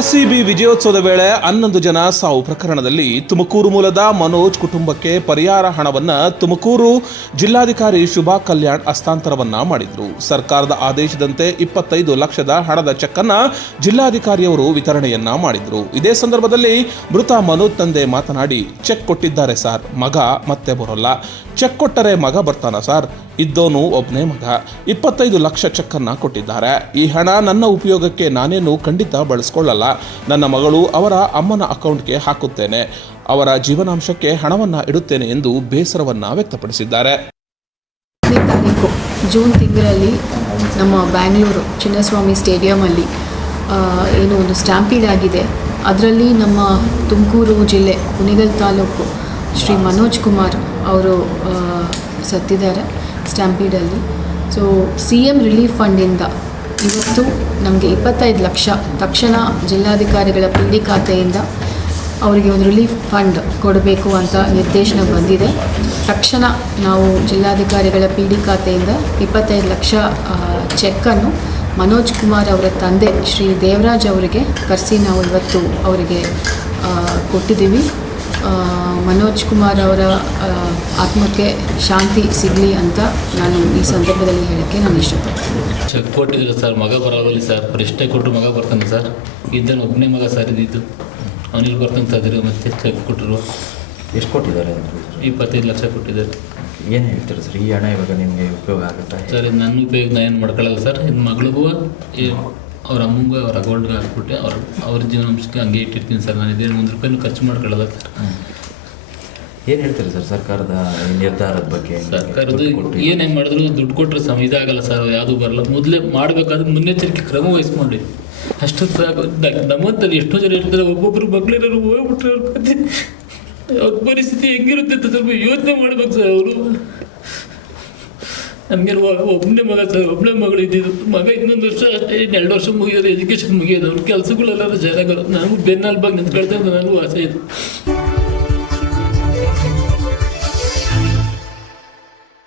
RCB ವಿಜಯೋತ್ಸವದ ವೇಳೆ 11 ಜನ ಸಾವು ಪ್ರಕರಣದಲ್ಲಿ ತುಮಕೂರು ಮೂಲದ ಮನೋಜ್ ಕುಟುಂಬಕ್ಕೆ ಪರಿಹಾರ ಹಣವನ್ನು ತುಮಕೂರು ಜಿಲ್ಲಾಧಿಕಾರಿ ಶುಭಾ ಕಲ್ಯಾಣ್ ಹಸ್ತಾಂತರವನ್ನ ಮಾಡಿದ್ರು. ಸರ್ಕಾರದ ಆದೇಶದಂತೆ 25 ಲಕ್ಷದ ಹಣದ ಚೆಕ್ ಅನ್ನು ಜಿಲ್ಲಾಧಿಕಾರಿಯವರು ವಿತರಣೆಯನ್ನ ಮಾಡಿದ್ರು. ಇದೇ ಸಂದರ್ಭದಲ್ಲಿ ಮೃತ ಮನೋಜ್ ತಂದೆ ಮಾತನಾಡಿ, ಚೆಕ್ ಕೊಟ್ಟಿದ್ದಾರೆ ಸರ್, ಮಗ ಮತ್ತೆ ಬರೋಲ್ಲ. ಚೆಕ್ ಕೊಟ್ಟರೆ ಮಗ ಬರ್ತಾನ ಸರ್, ಇದ್ದೋನು ಒಬ್ಬನೇ ಮಗ. 25 ಲಕ್ಷ ಚೆಕ್ ಅನ್ನ ಕೊಟ್ಟಿದ್ದಾರೆ. ಈ ಹಣ ನನ್ನ ಉಪಯೋಗಕ್ಕೆ ನಾನೇನು ಖಂಡಿತ ಬಳಸ್ಕೊಳ್ಳಲ್ಲ. ನನ್ನ ಮಗಳು ಅವರ ಅಮ್ಮನ ಅಕೌಂಟ್ಗೆ ಹಾಕುತ್ತೇನೆ, ಅವರ ಜೀವನಾಂಶಕ್ಕೆ ಹಣವನ್ನ ಇಡುತ್ತೇನೆ ಎಂದು ಬೇಸರವನ್ನ ವ್ಯಕ್ತಪಡಿಸಿದ್ದಾರೆ. ತಾರೀಕು ಜೂನ್ ತಿಂಗಳಲ್ಲಿ ನಮ್ಮ ಬ್ಯಾಂಗ್ಳೂರು ಚಿನ್ನಸ್ವಾಮಿ ಸ್ಟೇಡಿಯಮಲ್ಲಿ ಏನು ಒಂದು ಸ್ಟ್ಯಾಂಪೀಡ್ ಆಗಿದೆ. ಅದರಲ್ಲಿ ನಮ್ಮ ತುಮಕೂರು ಜಿಲ್ಲೆ ಕುಣಿಗಲ್ ತಾಲೂಕು ಶ್ರೀ ಮನೋಜ್ ಕುಮಾರ್ ಅವರು ಸತ್ತಿದ್ದಾರೆ ಸ್ಟ್ಯಾಂಪೀಡಲ್ಲಿ. ಸೊ CM ರಿಲೀಫ್ ಫಂಡಿಂದ ಇವತ್ತು ನಮಗೆ 25 ಲಕ್ಷ ತಕ್ಷಣ ಜಿಲ್ಲಾಧಿಕಾರಿಗಳ PD ಖಾತೆಯಿಂದ ಅವರಿಗೆ ಒಂದು ರಿಲೀಫ್ ಫಂಡ್ ಕೊಡಬೇಕು ಅಂತ ನಿರ್ದೇಶನ ಬಂದಿದೆ. ತಕ್ಷಣ ನಾವು ಜಿಲ್ಲಾಧಿಕಾರಿಗಳ PD ಖಾತೆಯಿಂದ 25 ಲಕ್ಷ ಚೆಕ್ಕನ್ನು ಮನೋಜ್ ಕುಮಾರ್ ಅವರ ತಂದೆ ಶ್ರೀ ದೇವರಾಜ್ ಅವರಿಗೆ ಕರೆಸಿ ನಾವು ಇವತ್ತು ಅವರಿಗೆ ಕೊಟ್ಟಿದ್ದೀವಿ. ಮನೋಜ್ ಕುಮಾರ್ ಅವರ ಆತ್ಮಕ್ಕೆ ಶಾಂತಿ ಸಿಗಲಿ ಅಂತ ನಾನು ಈ ಸಂದರ್ಭದಲ್ಲಿ ಹೇಳೋಕ್ಕೆ ನಾನು ಇಷ್ಟಪಡ್ತೀನಿ. ಚೆಕ್ ಕೊಟ್ಟಿದ್ರು ಸರ್, ಮಗ ಬರೋದಿಲ್ಲ ಸರ್. ಎಷ್ಟೇ ಕೊಟ್ಟರು ಮಗ ಬರ್ತಾನೆ ಸರ್. ಇದ್ದನು ಒಬ್ಬನೇ ಮಗ ಸರ್ ಇದ್ದಿದ್ದು, ಅವನಿಗೆ ಬರ್ತಾನೆ ಸರ್. ಮತ್ತೆ ಚೆಕ್ ಕೊಟ್ಟರು. ಎಷ್ಟು ಕೊಟ್ಟಿದ್ದಾರೆ? 25 ಲಕ್ಷ ಕೊಟ್ಟಿದ್ದಾರೆ. ಏನು ಹೇಳ್ತೀರಾ ಸರ್, ಈ ಹಣ ಇವಾಗ ನಿಮಗೆ ಉಪಯೋಗ ಆಗುತ್ತಾ ಸರ್? ಇದು ನನ್ನ ಉಪಯೋಗ ನಾನು ಏನು ಮಾಡ್ಕೊಳ್ಳಲ್ಲ ಸರ್. ಇದು ಮಗಳಿಗೂ ಅವ್ರ ಅಮ್ಮಂಗೂ ಅವ್ರ ಅಕೌಂಟ್ಗೆ ಹಾಕ್ಬಿಟ್ಟೆ ಅವ್ರ ಜೀವನಾಂಶಕ್ಕೆ ಹಂಗೆ ಇಟ್ಟಿರ್ತೀನಿ ಸರ್. ನಾನು ಇದೇನು 1 ರೂಪಾಯಿನೂ ಖರ್ಚು ಮಾಡ್ಕೊಳ್ಳಲ್ಲ ಸರ್. ಏನು ಹೇಳ್ತೀರಾ ಸರ್ ಸರ್ಕಾರದ ನಿರ್ಧಾರದ ಬಗ್ಗೆ? ಸರ್ಕಾರದ್ದು ಏನೇ ಮಾಡಿದ್ರು ದುಡ್ಡು ಕೊಟ್ಟರೆ ಇದಾಗಲ್ಲ ಸರ್, ಯಾವುದೂ ಬರಲ್ಲ. ಮೊದಲೇ ಮಾಡಬೇಕಾದ್ರೆ ಮುನ್ನೆಚ್ಚರಿಕೆ ಕ್ರಮ ವಹಿಸ್ಕೊಂಡು ಅಷ್ಟು ನಮ್ಮಂತಲ್ಲಿ ಎಷ್ಟೋ ಜನ ಇರ್ತಾರೆ. ಒಬ್ಬೊಬ್ಬರು ಮಕ್ಕಳೇನಾದ್ರು ಹೋಗ್ಬಿಟ್ರೆ ಅವ್ರ ಪರಿಸ್ಥಿತಿ ಹೆಂಗಿರುತ್ತೆ ಅಂತ ಸ್ವಲ್ಪ ಯೋಚನೆ ಮಾಡ್ಬೇಕು ಸರ್. ಅವರು ನಮಗೆ ಒಬ್ಬನೇ ಮಗ ಸರ್, ಒಬ್ಬನೇ ಮಗಳು ಇದ್ದಿದ್ದು. ಮಗ ಇನ್ನೊಂದು ವರ್ಷ ಅಷ್ಟೇ, 2 ವರ್ಷ ಮುಗಿಯೋದು, ಎಜುಕೇಷನ್ ಮುಗಿಯೋದು. ಅವ್ರ ಕೆಲಸಗಳೆಲ್ಲ ಚೆನ್ನಾಗಿರೋದು. ನನಗೂ ಬೆನ್ನೆಲುಬಾಗಿ ನಿಂತ್ಕೊಳ್ತಾ ನನಗೂ ಆಸೆ ಇದೆ.